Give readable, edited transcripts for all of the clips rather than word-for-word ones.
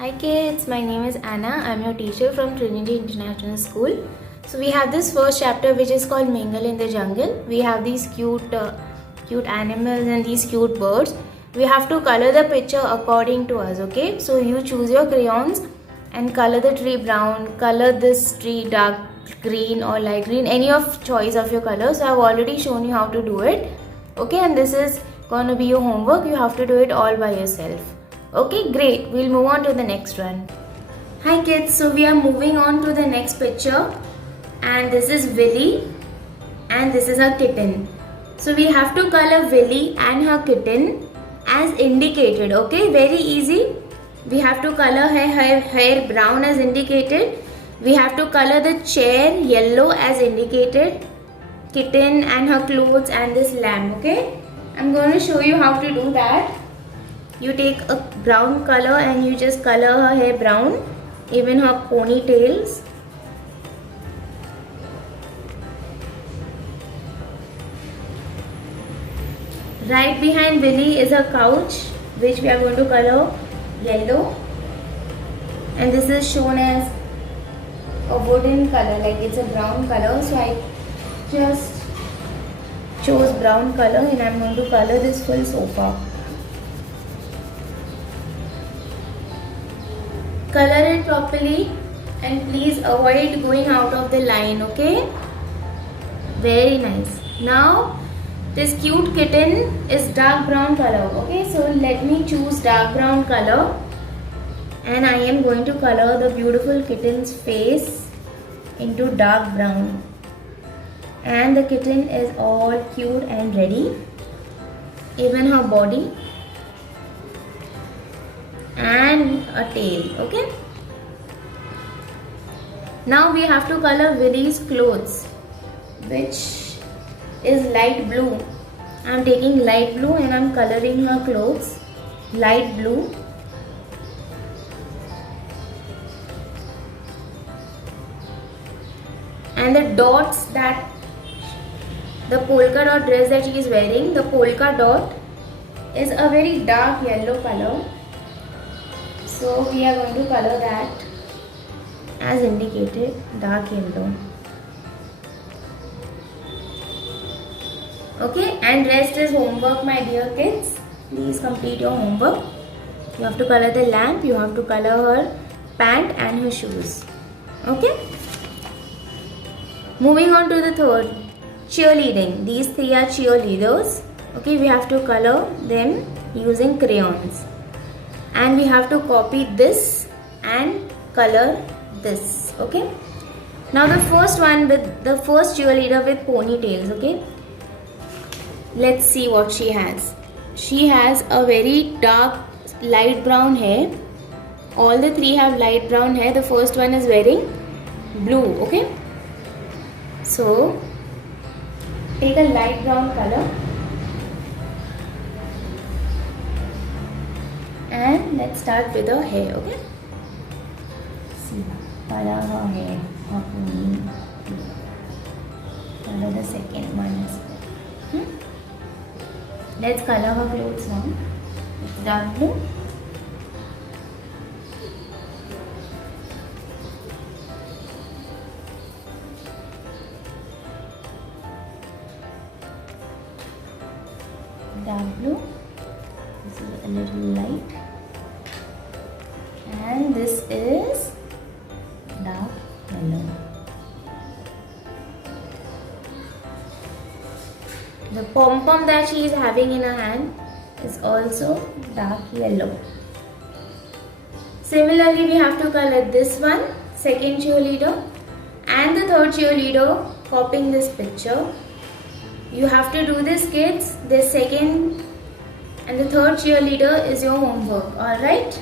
Hi kids, my name is Anna. I'm your teacher from Trinity International School. So we have this first chapter which is called Mingle in the Jungle. We have these cute animals and these cute birds. We have to color the picture according to us, okay? So you choose your crayons and color the tree brown, color this tree dark green or light green, any of choice of your color. So I've already shown you how to do it, okay? And this is gonna be your homework. You have to do it all by yourself. Okay, great. We'll move on to the next one. Hi kids, so we are moving on to the next picture, and this is Willy and this is her kitten. So we have to color Willy and her kitten as indicated, okay? Very easy. We have to color her hair brown as indicated. We have to color the chair yellow as indicated, kitten and her clothes and this lamb, okay? I'm going to show you how to do that. You take a brown color and you just color her hair brown, even her ponytails. Right behind Willy is a couch which we are going to color yellow, and this is shown as a wooden color, like it's a brown color, so I just chose brown color and I'm going to color this full sofa. Color it properly and please avoid going out of the line, okay? Very nice. Now this cute kitten is dark brown color, okay? So let me choose dark brown color and I am going to color the beautiful kitten's face into dark brown. And the kitten is all cute and ready. Even her body and a tail, okay? Now we have to color Willy's clothes, which is light blue. I'm taking light blue and I'm coloring her clothes light blue. And the dots that the polka dot dress that she is wearing, the polka dot is a very dark yellow color. So we are going to color that as indicated, dark yellow. Okay, and rest is homework, my dear kids. Please complete your homework. You have to color the lamp, you have to color her pant and her shoes. Okay. Moving on to the third, cheerleading. These three are cheerleaders. Okay, we have to color them using crayons. And we have to copy this and color this, okay? Now the first one with the first cheerleader with ponytails, okay? Let's see what she has. She has a very dark light brown hair. All the three have light brown hair. The first one is wearing blue, okay? So take a light brown color and let's start with her hair, okay? See, color her hair, her pony. Color the second one as well. Let's color her clothes now. It's dark blue. Dark blue. This is a little light. And this is dark yellow. The pom-pom that she is having in her hand is also dark yellow. Similarly, we have to color this one, second cheerleader, and the third cheerleader, copying this picture. You have to do this, kids. The second and the third cheerleader is your homework, alright?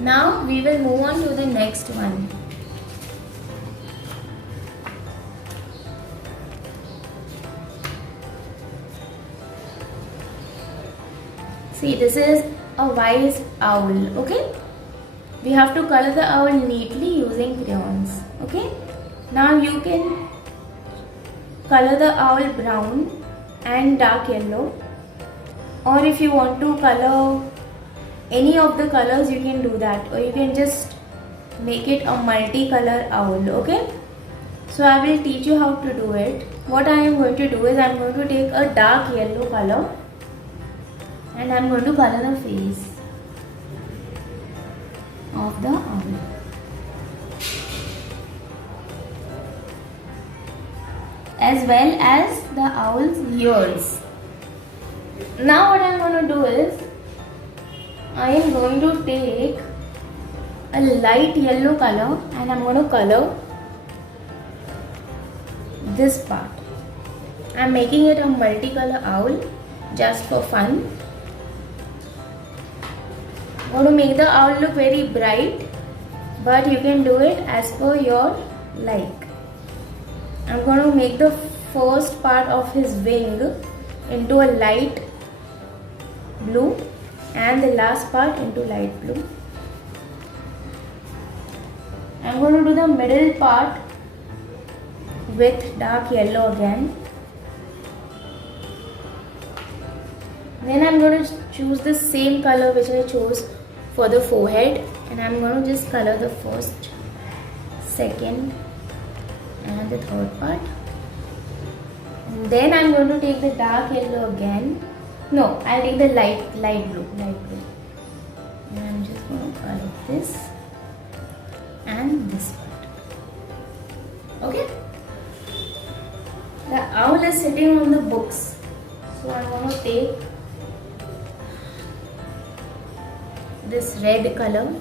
Now we will move on to the next one. See, this is a wise owl, okay? We have to color the owl neatly using crayons, okay? Now you can color the owl brown and dark yellow, or if you want to color any of the colors you can do that, or you can just make it a multicolor owl. Okay, so I will teach you how to do it. What I am going to do is I am going to take a dark yellow color and I am going to color the face of the owl. As well as the owl's ears. Now what I am going to do is I am going to take a light yellow color and I am going to color this part. I am making it a multicolor owl just for fun. I want to make the owl look very bright, but you can do it as per your like. I am going to make the first part of his wing into a light blue and the last part into light blue. I am going to do the middle part with dark yellow again. Then I am going to choose the same color which I chose for the forehead, and I am going to just color the first, second and the third part. And then I am going to take the dark yellow again. No, I will take the light blue. And I am just going to color this and this part. Okay. The owl is sitting on the books, so I am going to take this red color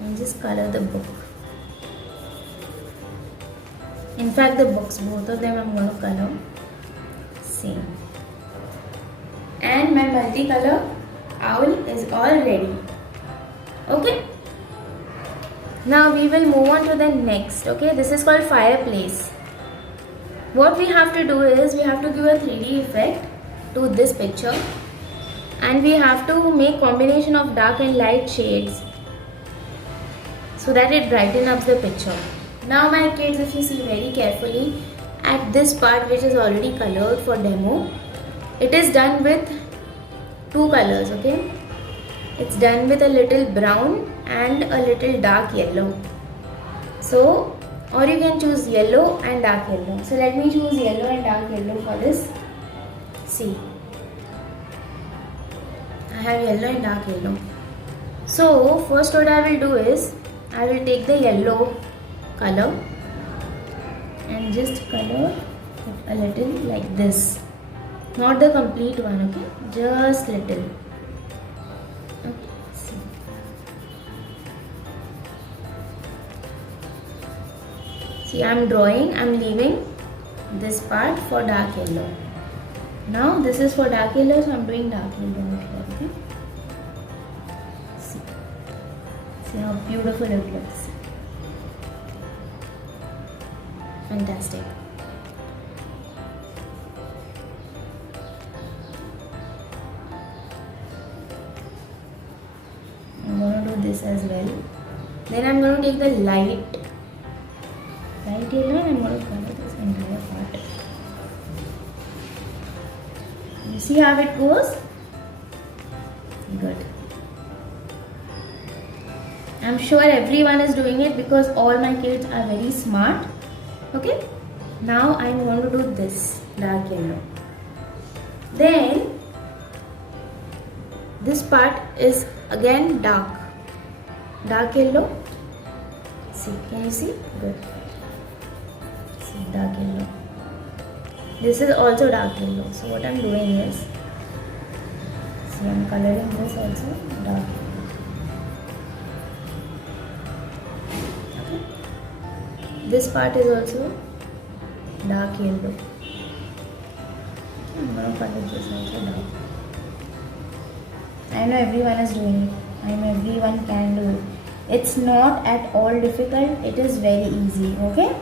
and just color the book. In fact, the books, both of them I'm going to color same. And my multicolor owl is all ready. Okay. Now we will move on to the next. Okay, this is called fireplace. What we have to do is we have to give a 3D effect to this picture, and we have to make combination of dark and light shades so that it brighten up the picture. Now my kids, if you see very carefully at this part which is already colored for demo, it is done with two colors. Okay, it's done with a little brown and a little dark yellow. So, or you can choose yellow and dark yellow. So let me choose yellow and dark yellow for this. See, I have yellow and dark yellow. So first what I will do is I will take the yellow color and just color it a little like this. Not the complete one, okay? Just little. Okay, see. See, I am drawing, I am leaving this part for dark yellow. Now this is for dark yellow, so I am doing dark yellow here, okay? See how beautiful it looks. Fantastic. I'm going to do this as well. Then I'm going to take the light yellow and I'm going to color this entire part. You see how it goes? Good. I'm sure everyone is doing it because all my kids are very smart. Okay. Now I'm going to do this dark yellow. Then this part is again dark yellow. See, can you see? Good. See, dark yellow. This is also dark yellow. So what I'm doing is, see, I'm coloring this also dark yellow. Okay. This part is also dark yellow. I'm going to color this also dark. I know everyone is doing it. I know everyone can do it. It's not at all difficult. It is very easy. Okay?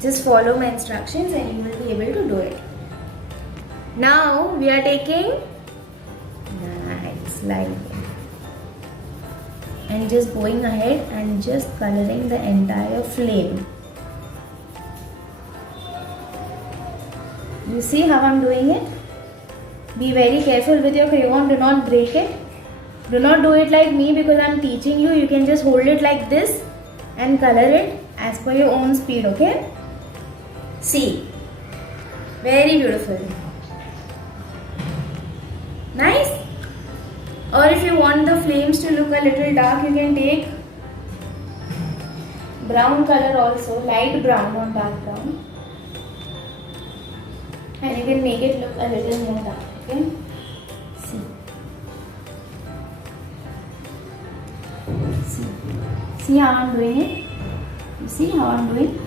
Just follow my instructions and you will be able to do it. Now we are taking nice light and just going ahead and just coloring the entire flame. You see how I'm doing it? Be very careful with your crayon, do not break it. Do not do it like me because I'm teaching you. You can just hold it like this and color it as per your own speed, okay? See. Very beautiful. Nice? Or if you want the flames to look a little dark, you can take brown color also, light brown, not dark brown. And you can make it look a little more dark, okay? See. See. See how I'm doing it? You see how I'm doing?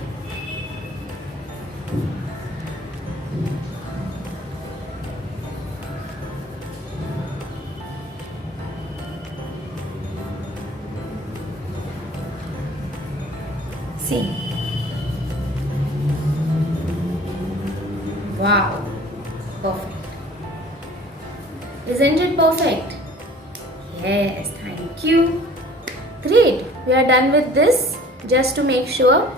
See. Wow. Perfect. Isn't it perfect? Yes, thank you. Great. We are done with this. Just to make sure,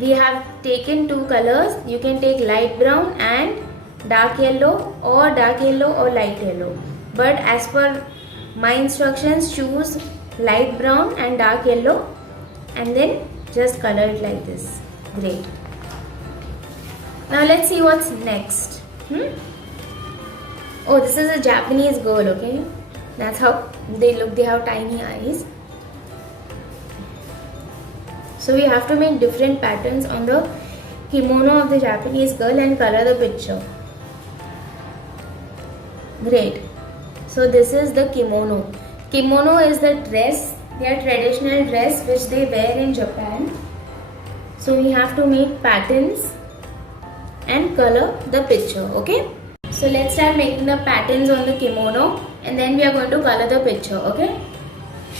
we have taken two colors. You can take light brown and dark yellow or light yellow. But as per my instructions, choose light brown and dark yellow and then just color it like this. Great. Now let's see what's next. Oh, this is a Japanese girl, okay? That's how they look. They have tiny eyes. So we have to make different patterns on the kimono of the Japanese girl and color the picture. Great. So this is the kimono. Kimono is the dress, their traditional dress which they wear in Japan. So we have to make patterns and color the picture, okay? So let's start making the patterns on the kimono and then we are going to color the picture, okay?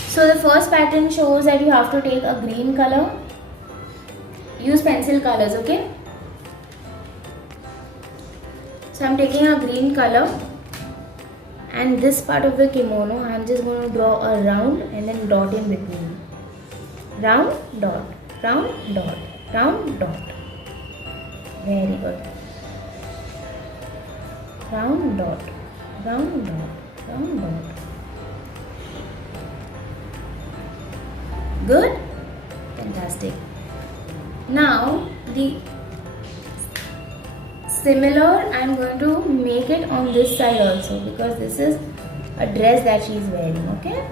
So the first pattern shows that you have to take a green color. Use pencil colors, okay? So I'm taking a green color and this part of the kimono I'm just going to draw a round and then dot in between. Round, dot, round, dot, round, dot. Very good. Round, dot, round, dot, round, dot. Good? Fantastic. Now the similar I'm going to make it on this side also because this is a dress that she is wearing, okay?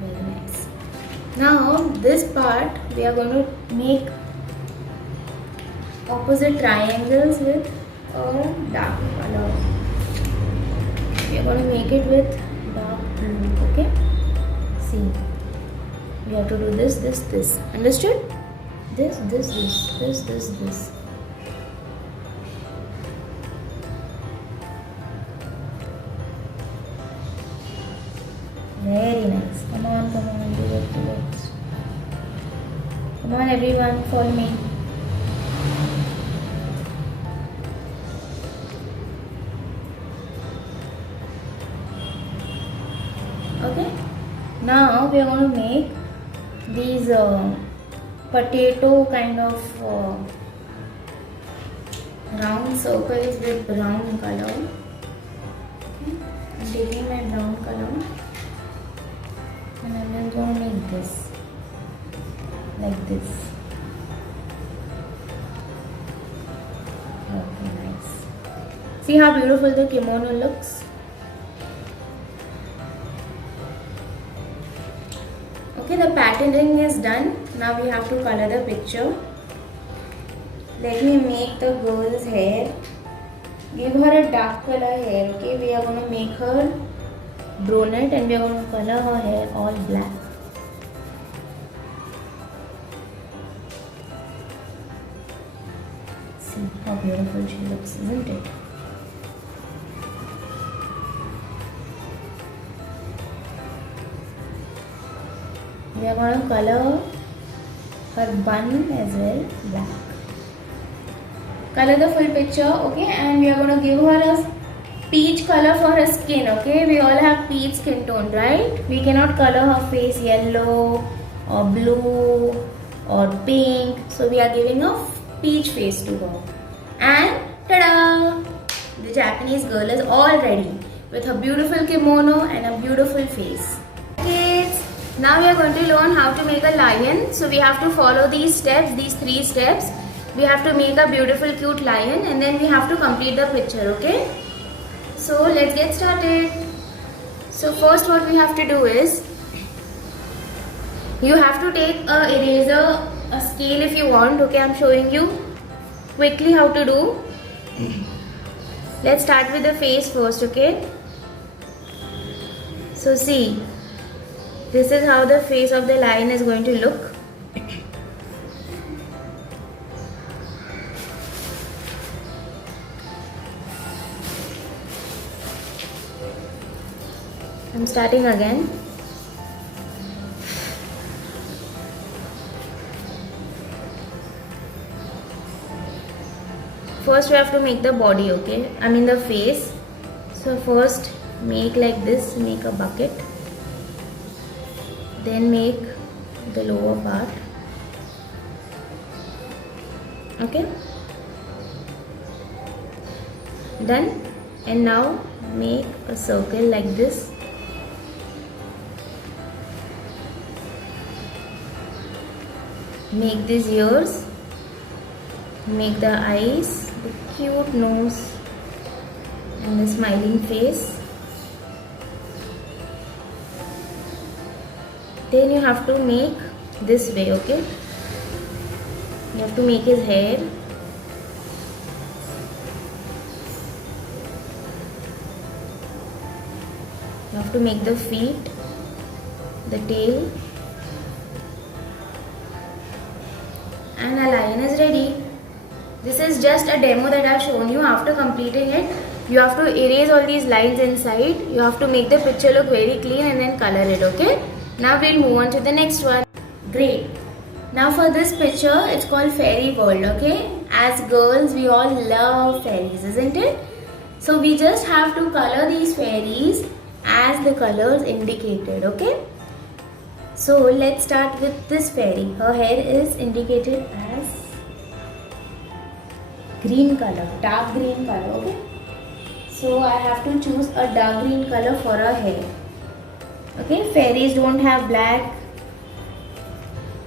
Very nice. Now this part we are going to make opposite triangles with a dark color. We are going to make it with dark blue, okay? See, we have to do this, this, this. Understood? This, this, this, this, this, this. Very nice. Come on, do it, do it. Come on, everyone, follow me. Okay, now we are going to make these potato kind of round circles with brown color. Okay. I'm taking my brown color and I'm just going to make this like this. Okay, nice. See how beautiful the kimono looks? Okay, the patterning is done. Now we have to color the picture. Let me make the girl's hair. Give her a dark color hair, okay? We are going to make her brunette and we are going to color her hair all black. See how beautiful she looks, isn't it? We are going to color her bun as well black. Color the full picture, okay, and we are going to give her a peach color for her skin, okay. We all have peach skin tone, right? We cannot color her face yellow or blue or pink. So we are giving a peach face to her. And ta-da! The Japanese girl is all ready with her beautiful kimono and a beautiful face. Kids, now we are going to learn how to make a lion. So we have to follow these steps, these 3 steps. We have to make a beautiful cute lion and then we have to complete the picture, okay? So let's get started. So first what we have to do is, you have to take a eraser, a scale if you want, okay? I'm showing you quickly how to do. Let's start with the face first, okay? So see, this is how the face of the lion is going to look. I'm starting again. First we have to make the body, okay? I mean the face. So first make like this, make a bucket. Then make the lower part. Okay? Done. And now make a circle like this. Make these ears, make the eyes, the cute nose and the smiling face. Then you have to make this way, okay? You have to make his hair. You have to make the feet, the tail. And a lion is ready. This is just a demo that I have shown you. After completing it, you have to erase all these lines inside. You have to make the picture look very clean and then color it, okay? Now we'll move on to the next one. Great. Now for this picture, it's called Fairy World, okay? As girls, we all love fairies, isn't it? So we just have to color these fairies as the colors indicated, okay? So let's start with this fairy. Her hair is indicated as green color, dark green color, okay? So I have to choose a dark green color for her hair. Okay, fairies don't have black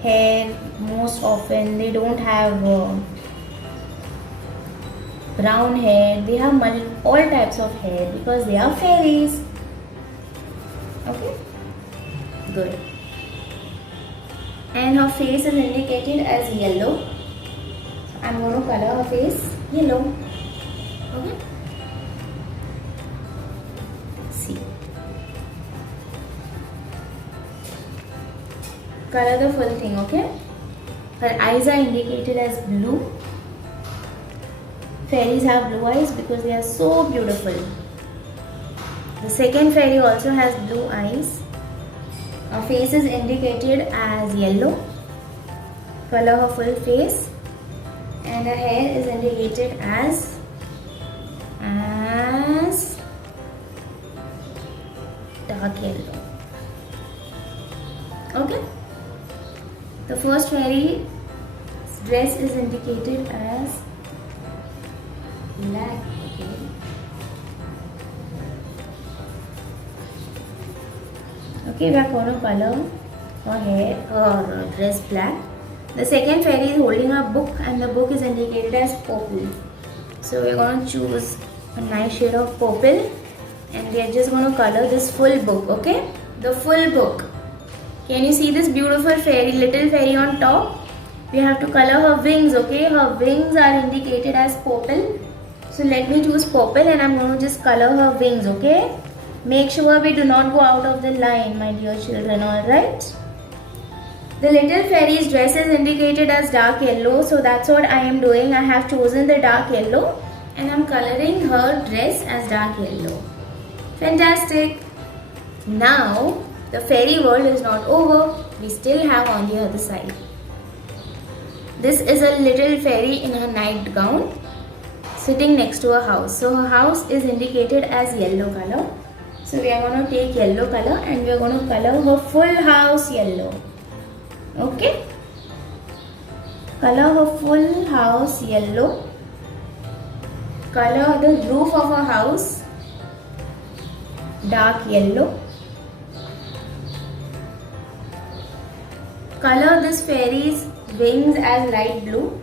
hair most often. They don't have brown hair. They have all types of hair because they are fairies. Okay, good. And her face is indicated as yellow. So I'm going to color her face yellow. Okay. See. Color the full thing, okay? Her eyes are indicated as blue. Fairies have blue eyes because they are so beautiful. The second fairy also has blue eyes. Her face is indicated as yellow. Color her full face. And her hair is indicated as dark yellow. Okay. The first fairy's dress is indicated as black. Okay, we are going to color her hair, her dress black. The second fairy is holding a book and the book is indicated as purple. So we are going to choose a nice shade of purple and we are just going to color this full book, okay? The full book. Can you see this beautiful fairy, little fairy on top? We have to color her wings, okay? Her wings are indicated as purple. So let me choose purple and I'm going to just color her wings, okay? Make sure we do not go out of the line, my dear children, alright? The little fairy's dress is indicated as dark yellow, so that's what I am doing. I have chosen the dark yellow and I'm coloring her dress as dark yellow. Fantastic! Now, the fairy world is not over. We still have on the other side. This is a little fairy in her nightgown sitting next to a house. So her house is indicated as yellow color. So we are going to take yellow color and we are going to color her full house yellow. Okay. Color her full house yellow. Color the roof of a house dark yellow. Color this fairy's wings as light blue.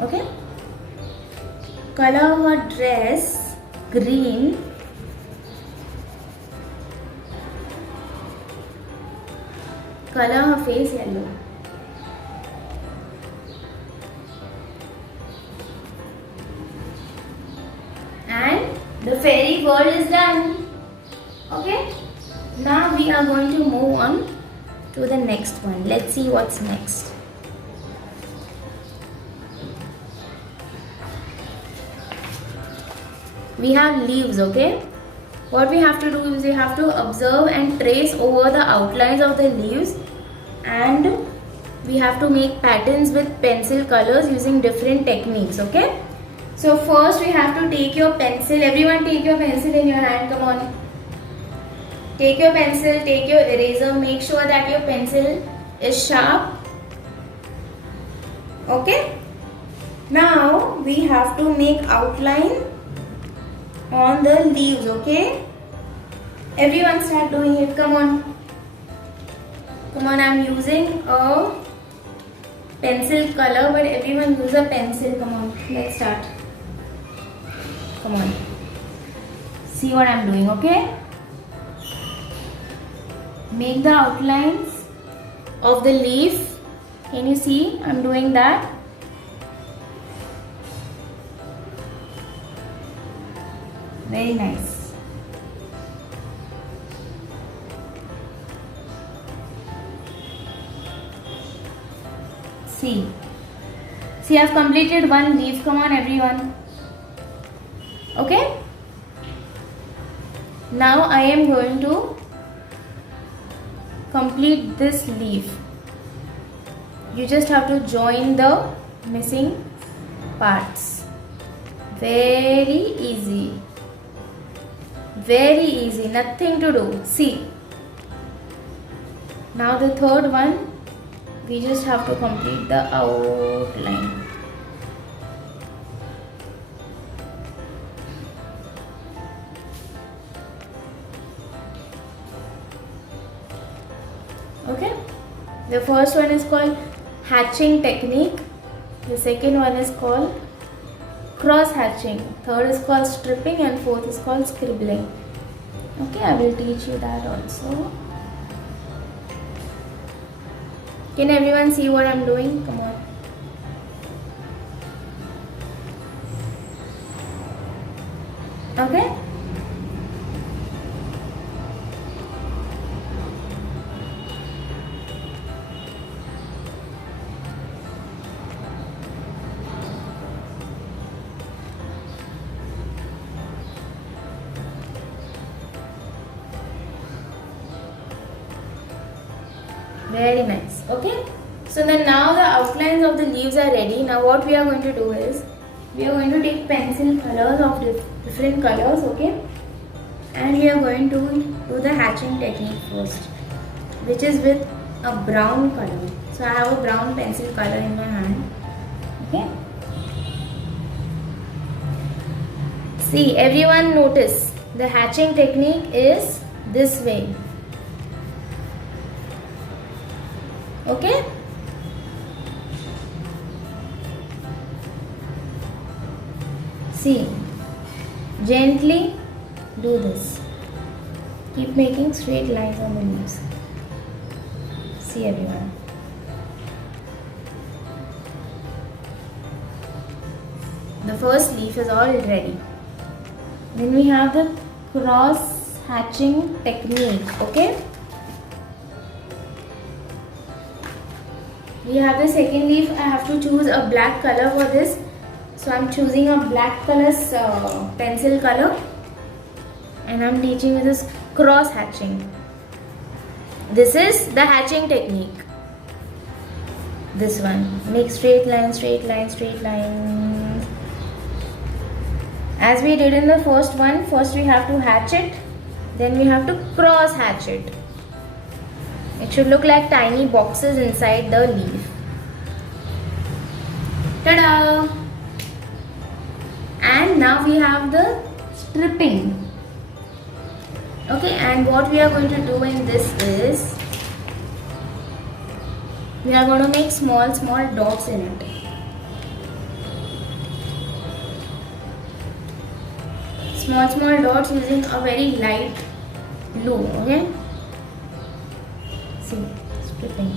Okay. Color her dress green. Color her face yellow. And the fairy world is done. Okay. Now we are going to move on to the next one. Let's see what's next. We have leaves, okay? What we have to do is we have to observe and trace over the outlines of the leaves, and we have to make patterns with pencil colors using different techniques, okay? So first we have to take your pencil. Everyone take your pencil in your hand, come on. Take your pencil, take your eraser, make sure that your pencil is sharp. Okay? Now we have to make outline on the leaves, okay? Everyone start doing it, come on. Come on, I'm using a pencil color, but everyone use a pencil, come on, let's start. Come on. See what I'm doing, okay? Make the outlines of the leaf. Can you see? I'm doing that. Very nice. See. See, I've completed one leaf. Come on, everyone. Okay? Now I am going to complete this leaf. You just have to join the missing parts. Very easy. Very easy, nothing to do. See. Now the third one, we just have to complete the outline. Okay. The first one is called hatching technique. The second one is called cross hatching. Third is called stripping, and fourth is called scribbling. Okay, I will teach you that also. Can everyone see what I'm doing? Come on. Okay. Very nice. Okay. So then now the outlines of the leaves are ready. Now what we are going to do is we are going to take pencil colors of different colors. Okay. And we are going to do the hatching technique first, which is with a brown color. So I have a brown pencil color in my hand. Okay. See, everyone notice the hatching technique is this way. Okay. See, gently do this. Keep making straight lines on the leaves. See, everyone. The first leaf is all ready. Then we have the cross hatching technique. Okay. We have the second leaf. I have to choose a black color for this. So I'm choosing a black color's pencil color. And I'm teaching you this cross hatching. This is the hatching technique. This one. Make straight lines, straight lines, straight lines. As we did in the first one, first we have to hatch it. Then we have to cross hatch it. It should look like tiny boxes inside the leaf. Ta-da! And now we have the stripping. Okay, and what we are going to do in this is we are going to make small dots in it. Small dots using a very light blue. Okay, see, stripping.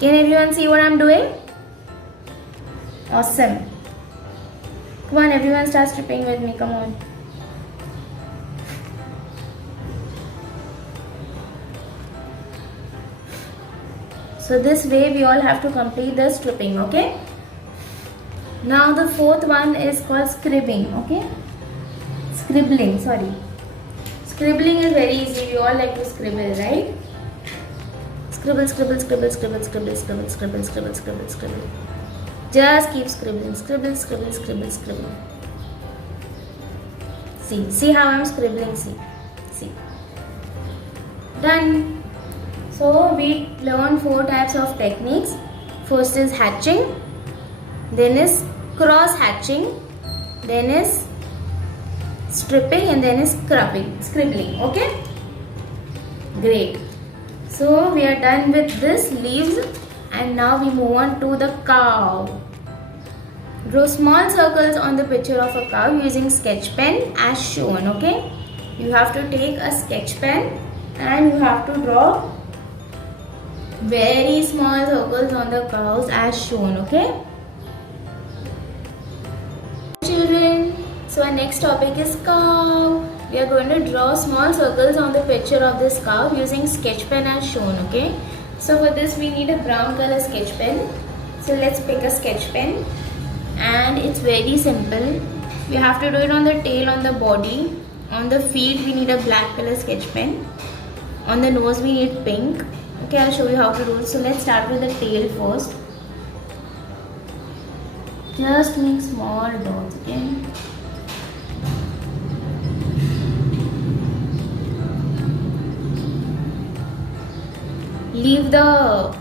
Can everyone see what I'm doing? Awesome. Come on, everyone, start stripping with me. Come on. So this way we all have to complete the stripping. Okay. Now the fourth one is called scribbling. Okay. Scribbling. Sorry. Scribbling is very easy. We all like to scribble, right? Scribble, scribble, scribble, scribble, scribble, scribble, scribble, scribble, scribble, scribble. Just keep scribbling. Scribble, scribble, scribble, scribble. See how I'm scribbling. See. Done. So we learned 4 types of techniques. First is hatching, then is cross hatching, then is stripping, and then is scribbling. Okay? Great. So we are done with this leaves, and now we move on to the cow. Draw small circles on the picture of a cow using sketch pen as shown. Okay? You have to take a sketch pen and you have to draw very small circles on the cows as shown. Okay, children, so our next topic is cow. We are going to draw small circles on the picture of this cow using sketch pen as shown. Okay, so for this we need a brown color sketch pen. So let's pick a sketch pen, and it's very simple. We have to do it on the tail, on the body. On the feet we need a black color sketch pen. On the nose we need pink. Okay, I'll show you how to do it. So let's start with the tail first. Just make small dots. Okay. Leave the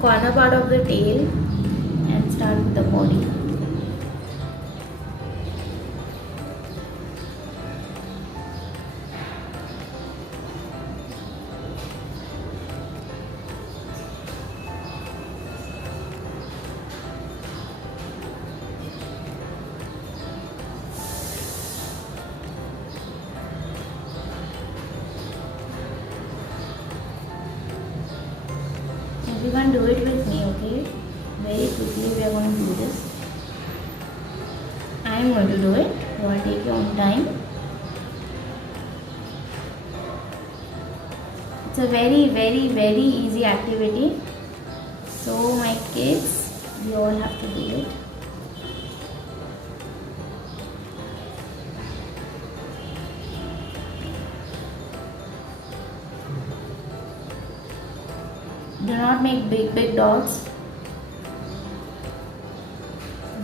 corner part of the tail and start with the body. Everyone do it with me, okay? Very quickly we are going to do this. I am going to do it. You all take your own time. It's a very easy activity. So my kids, we all have to do it. Do not make big dots.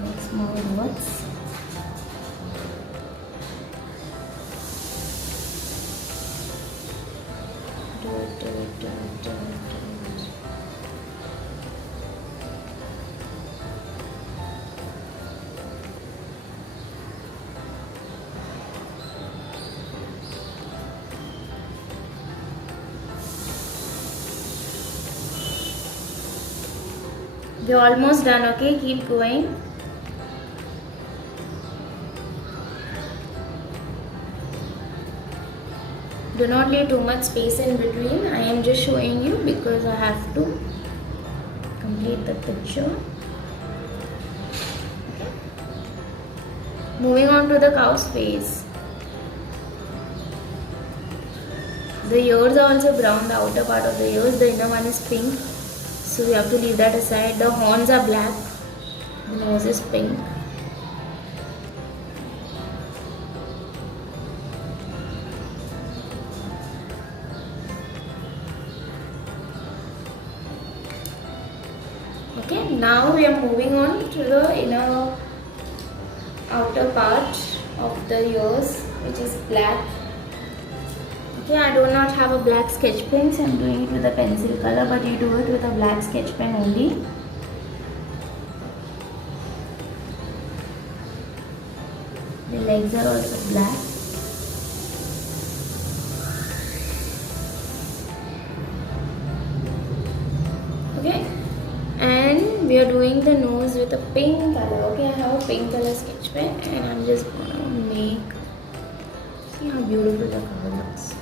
Make small dots. Do it. We're almost done, okay? Keep going. Do not leave too much space in between. I am just showing you because I have to complete the picture. Okay. Moving on to the cow's face. The ears are also brown, the outer part of the ears, the inner one is pink. So we have to leave that aside. The horns are black, the nose is pink. Okay, now we are moving on to the inner outer part of the ears, which is black. Okay, I do not have a black sketch pen, so I am doing it with a pencil color, but you do it with a black sketch pen only. The legs are also black. Okay, and we are doing the nose with a pink color. Okay, I have a pink color sketch pen, and I'm just gonna make. See how beautiful the color looks.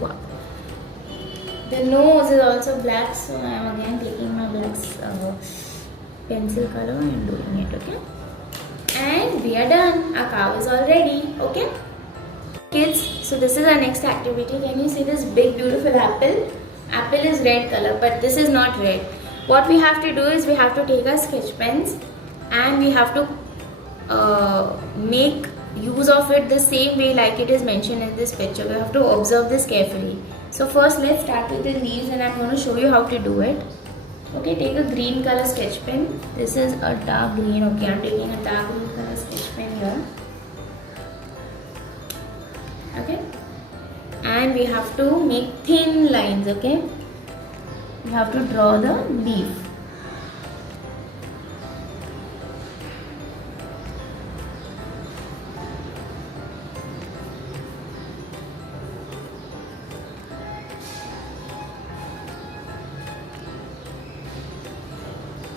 Wow. The nose is also black, so I am again taking my black pencil color and doing it. Okay, and we are done. Our cow is all ready. Okay, kids. So this is our next activity. Can you see this big beautiful apple? Apple is red color, but this is not red. What we have to do is we have to take our sketch pens and we have to make use of it the same way like it is mentioned in this picture. We have to observe this carefully. So first let's start with the leaves, and I'm going to show you how to do it. Okay, take a green color sketch pen. This is a dark green. Okay, I'm taking a dark green color sketch pen here. Okay, and we have to make thin lines. Okay, we have to draw the leaf.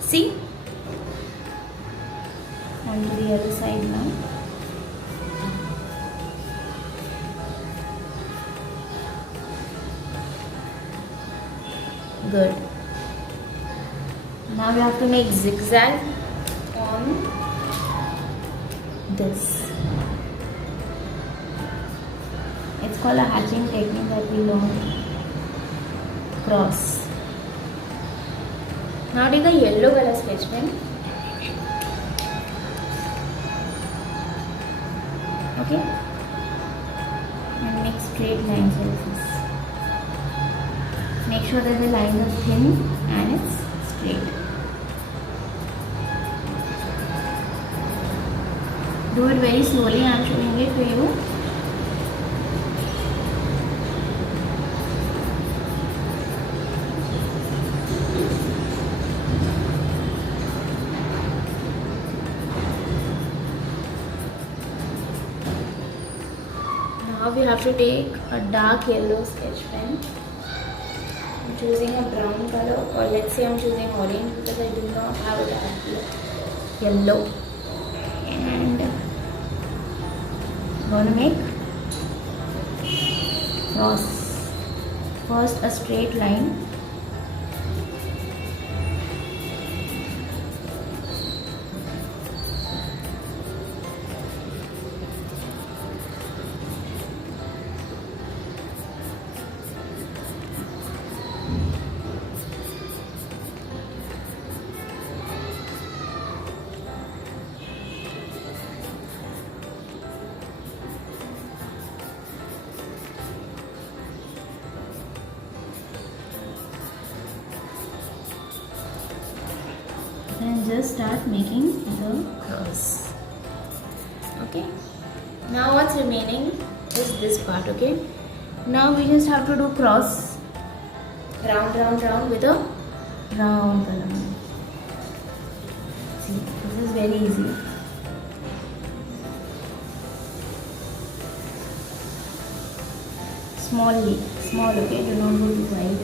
See, on to the other side now. Good. Now we have to make zigzag on this. It's called a hatching technique that we learned. Cross. Now take a yellow color sketch pen. Okay, and make straight lines like this. Make sure that the lines are thin and it's straight. Do it very slowly. I am showing it for you. Now we have to take a dark yellow sketch pen. I'm choosing a brown color, or let's say I'm choosing orange because I do not have a dark yellow. And I'm going to make cross. First a straight line. And just start making the cross. Okay, now what's remaining is this part. Okay, now we just have to do cross round with a round color. See, this is very easy. Small, okay, do not go too wide.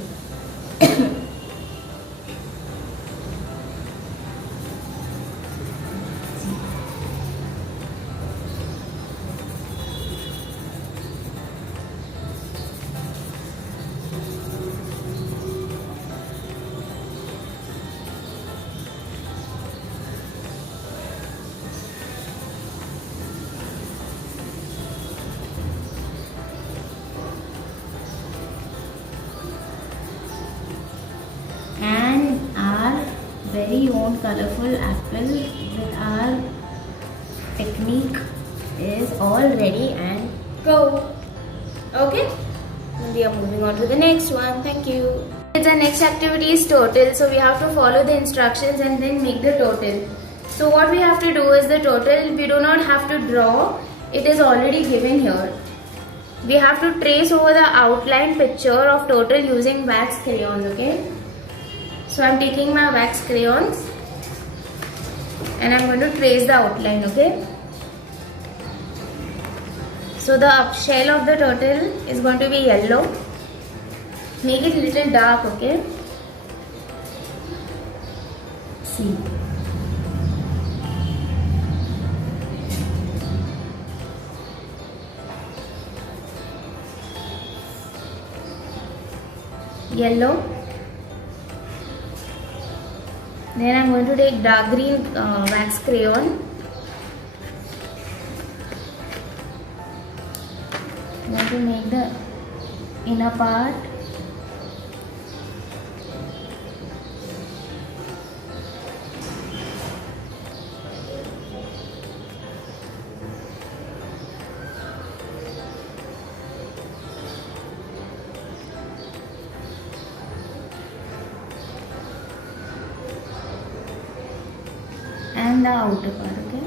Very own colorful apple with our technique is all ready and go. Okay, we are moving on to the next one. Thank you. The next activity is total. So we have to follow the instructions and then make the total. So what we have to do is the total, we do not have to draw. It is already given here. We have to trace over the outline picture of total using wax crayons, okay? So I'm taking my wax crayons and I'm going to trace the outline, okay? So the shell of the turtle is going to be yellow. Make it little dark, okay? See. Yellow. Then I'm going to take dark green wax crayon. I'm going to make the inner part. And the outer part, okay?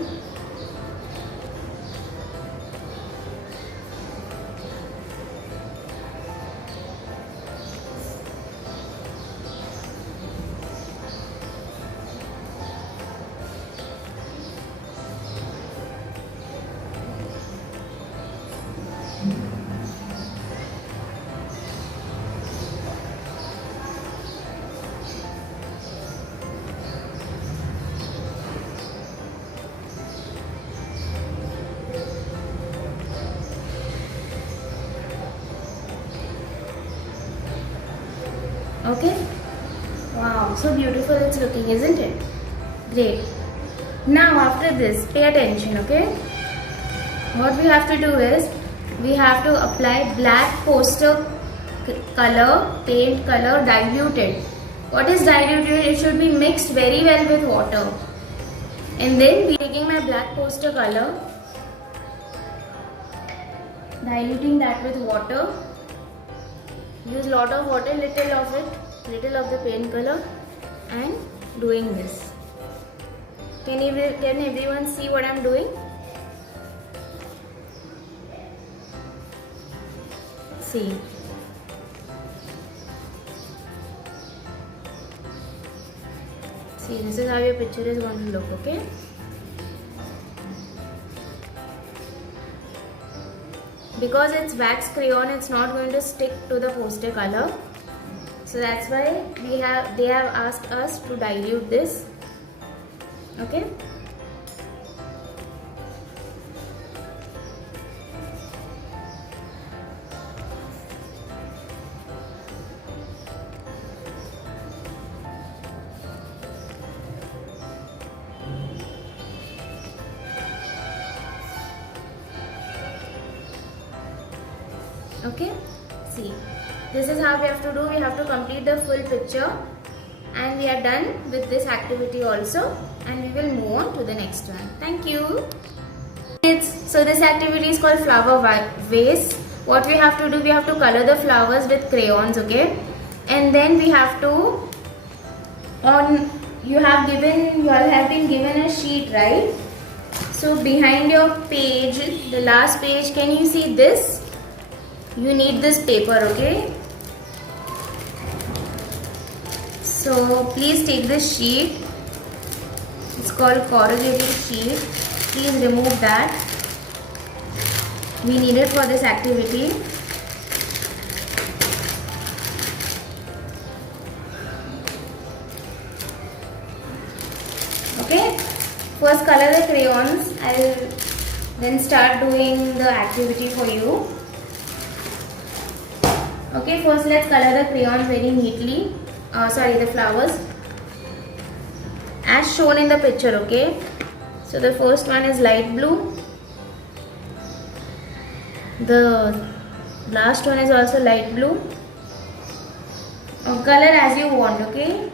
Okay, wow, so beautiful it's looking, isn't it? Great. Now after this, pay attention, okay? What we have to do is we have to apply black poster color, paint color, diluted. What is diluted? It should be mixed very well with water. And then we are taking my black poster color, diluting that with water. Use lot of water, little of it, little of the paint color, and doing this. Can everyone see what I'm doing? See. See, this is how your picture is going to look, okay? Because it's wax crayon, it's not going to stick to the poster color. So that's why they have asked us to dilute this. Okay? Okay, see, this is how we have to do. We have to complete the full picture, and we are done with this activity also, and we will move on to the next one. Thank you. So this activity is called flower vase. What we have to do, we have to color the flowers with crayons, okay? And then we have to, you all have been given a sheet, right? So behind your page, the last page, can you see this? You need this paper, okay? So please take this sheet. It's called corrugated sheet. Please remove that. We need it for this activity. Okay? First color the crayons. I'll then start doing the activity for you. Okay, first let's color the crayons very neatly. The flowers as shown in the picture, okay? So the first one is light blue. The last one is also light blue. Color as you want, okay?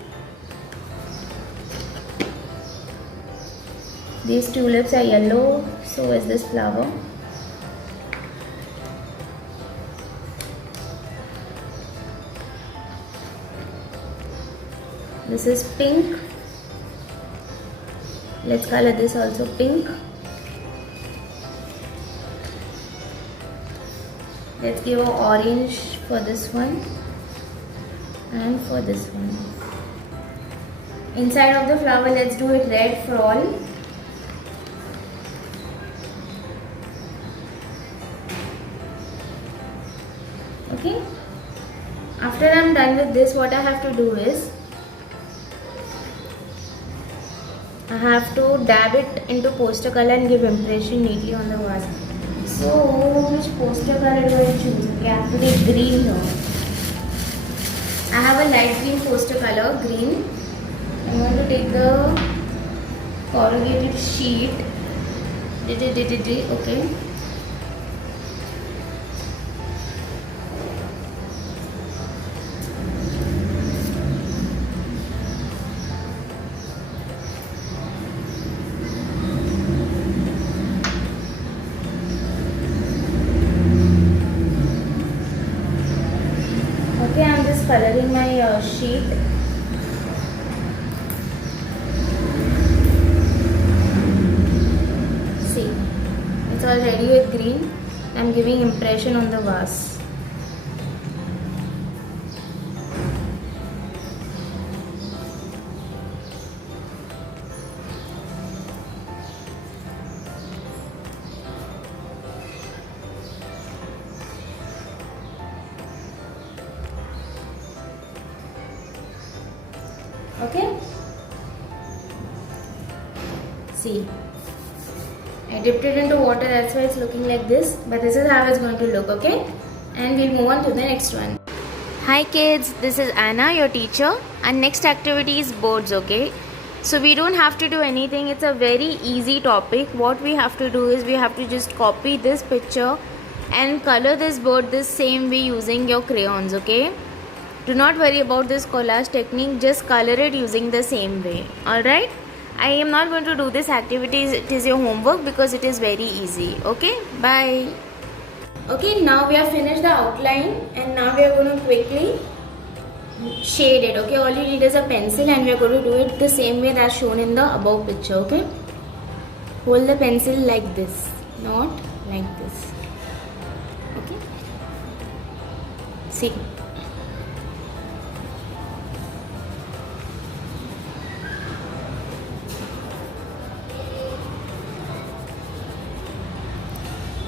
These tulips are yellow, so is this flower. This is pink. Let's color this also pink. Let's give an orange for this one and for this one. Inside of the flower, let's do it red for all. Okay. After I'm done with this, what I have to do is I have to dab it into poster color and give impression neatly on the vase. So, which poster color do I choose? Okay, I have to take green here. I have a light green poster color, green. I'm going to take the corrugated sheet. Okay. Okay, I'm just coloring my sheet. See, it's all ready with green. I'm giving impression on the vase. Okay, see, I dipped it into water, that's why it's looking like this, but this is how it's going to look. Okay, and we'll move on to the next one. Hi kids, this is Anna, your teacher, and next activity is boards. Okay, so we don't have to do anything, it's a very easy topic. What we have to do is we have to just copy this picture and color this board the same way using your crayons. Okay, do not worry about this collage technique, just color it using the same way. Alright, I am not going to do this activity, it is your homework because it is very easy. Okay, bye. Okay, now we have finished the outline and now we are going to quickly shade it. Okay, all you need is a pencil and we are going to do it the same way that's shown in the above picture. Okay, hold the pencil like this, not like this. Okay, see.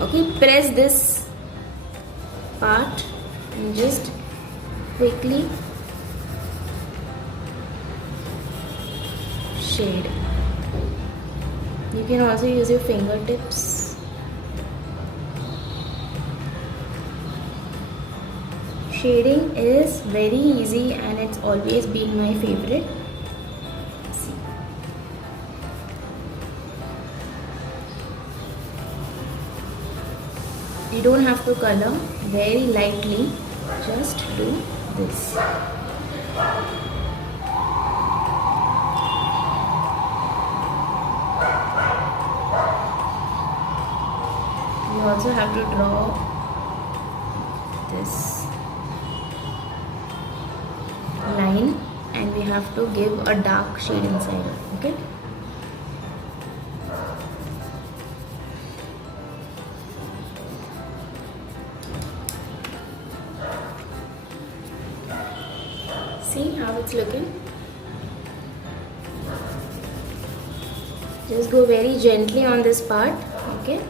Okay, press this part and just quickly shade. You can also use your fingertips. Shading is very easy and it's always been my favorite. See. You don't have to color, very lightly, just do this. You also have to draw this line and we have to give a dark shade inside. Okay. See how it's looking? Just go very gently on this part, okay?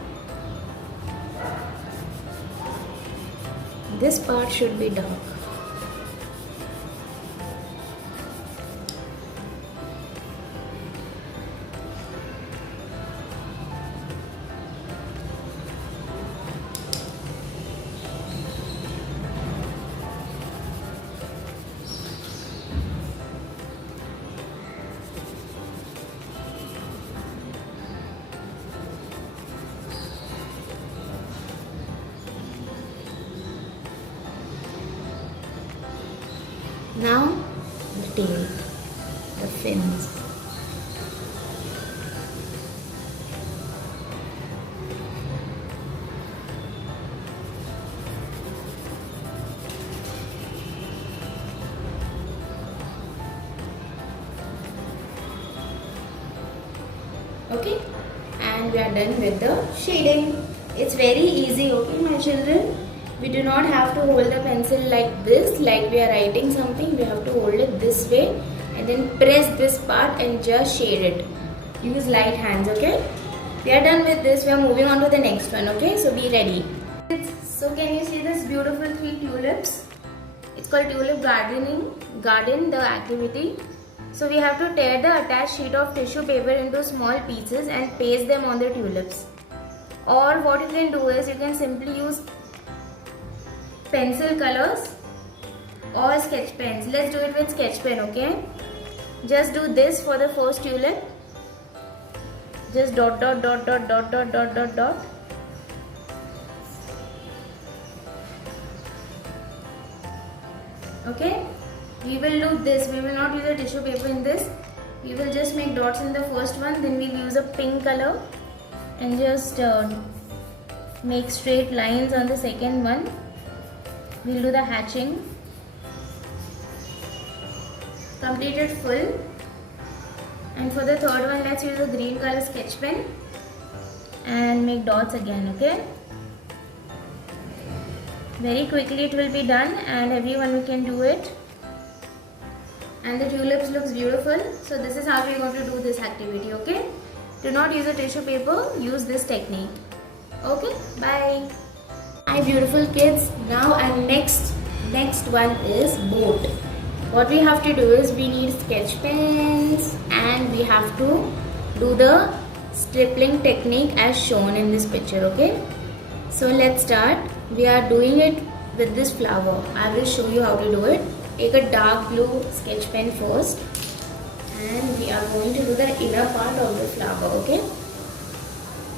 This part should be dark. Now the tail, the fins. Okay, and we are done with the shading. It's very easy, okay my children. We do not have to hold the pencil like this, like we are writing something. We have to hold it this way and then press this part and just shade it. Use light hands, okay? We are done with this. We are moving on to the next one, okay? So be ready. So can you see this beautiful 3 tulips? It's called tulip garden, the activity. So we have to tear the attached sheet of tissue paper into small pieces and paste them on the tulips. Or what you can do is you can simply use pencil colors or sketch pens. Let's do it with sketch pen, okay? Just do this for the first tulip. Just dot dot dot dot dot dot dot dot dot. Okay? We will do this. We will not use a tissue paper in this. We will just make dots in the first one. Then we will use a pink color and just make straight lines on the second one. We will do the hatching. Complete it full. And for the third one, let's use a green color sketch pen and make dots again, okay? Very quickly it will be done and everyone can do it. And the tulips looks beautiful. So this is how we are going to do this activity, okay? Do not use a tissue paper, use this technique. Okay, bye. Hi beautiful kids. Now our next one is boat. What we have to do is we need sketch pens and we have to do the stippling technique as shown in this picture, okay? So let's start. We are doing it with this flower. I will show you how to do it. Take a dark blue sketch pen first and we are going to do the inner part of the flower, okay?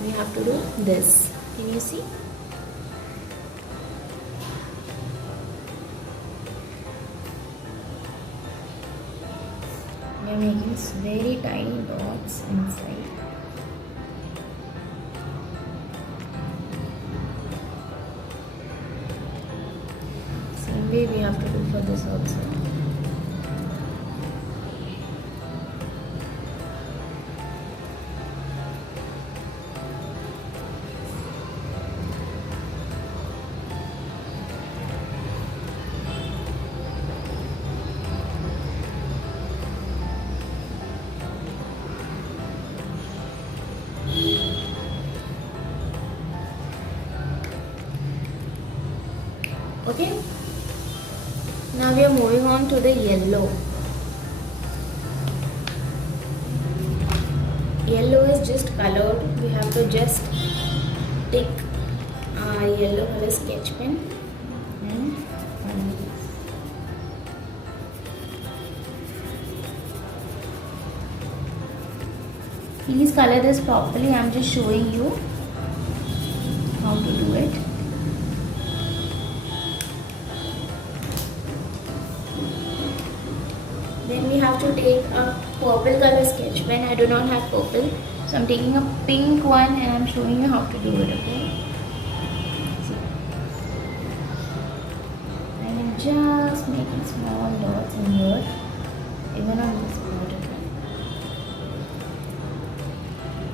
We have to do this. Can you see? We are making very tiny dots inside. Same way we have to do for this also. Okay, now we are moving on to the yellow. Yellow is just colored. We have to just take our yellow color sketch pen and please color this properly. I am just showing you how to do it. Then we have to take a purple color sketch pen. I do not have purple, so I'm taking a pink one and I'm showing you how to do it, okay? See. And I'm just making small dots in here, even on this border.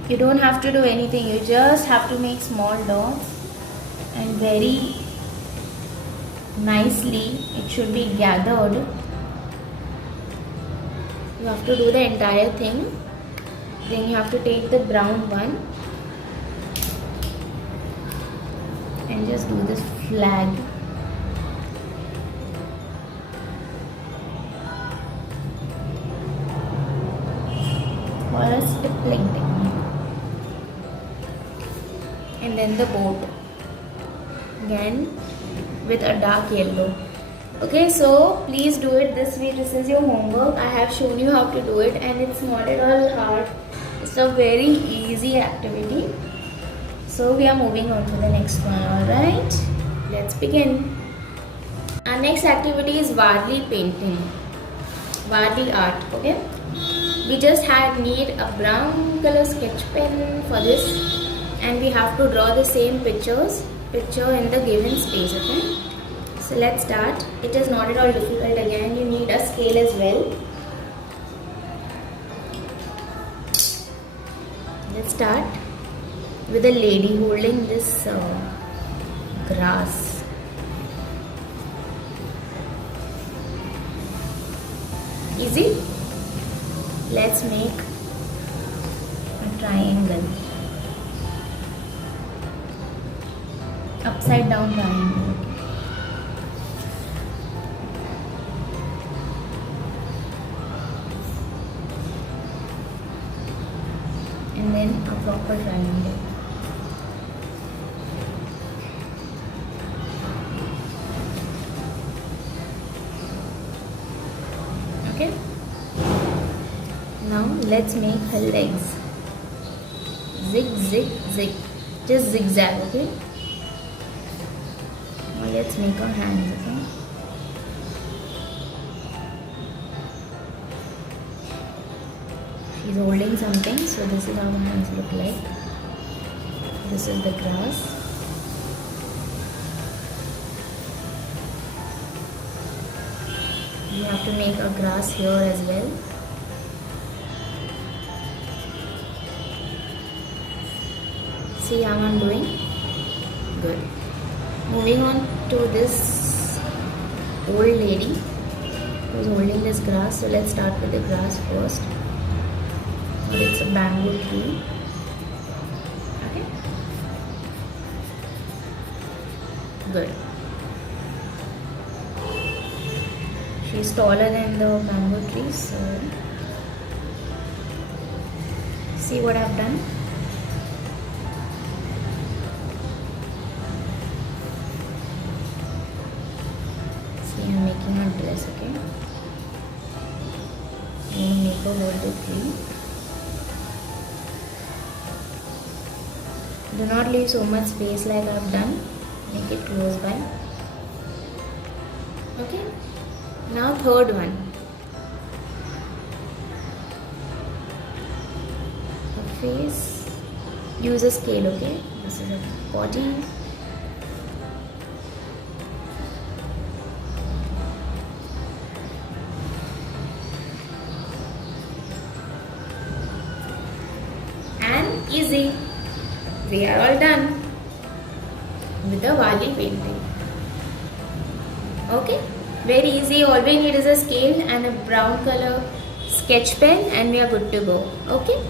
You don't have to do anything, you just have to make small dots and very nicely it should be gathered. You have to do the entire thing. Then you have to take the brown one and just do this flag. For a stippling technique. And then the boat. Again with a dark yellow. Okay, so please do it this way. This is your homework. I have shown you how to do it and it's not at all hard. It's a very easy activity. So we are moving on to the next one, alright? Let's begin. Our next activity is Varli painting. Varli art, okay? We just need a brown color sketch pen for this and we have to draw the same picture in the given space, okay? So let's start. It is not at all difficult. Again, you need a scale as well. start with a lady holding this grass. Easy? Let's make a triangle. Upside down triangle. And then a proper triangle. Okay. Now let's make her legs. Zig, zig, zig. Just zigzag, okay? Now let's make her hands, okay? She's holding something, so this is how the hands look like. This is the grass. You have to make a grass here as well. See how I'm doing? Good. Moving on to this old lady who's holding this grass. So let's start with the grass first. It's a bamboo tree. Okay. Good. She's taller than the bamboo tree, so see what I've done. See, I'm making a dress, okay? I'm going to make her hold the tree. Do not leave so much space like I've done. Make it close by. Okay. Now third one. Her face. Use a scale, okay? This is a body. And easy. We are all done with the Wali painting. Okay, very easy. All we need is a scale and a brown color sketch pen and we are good to go. Okay.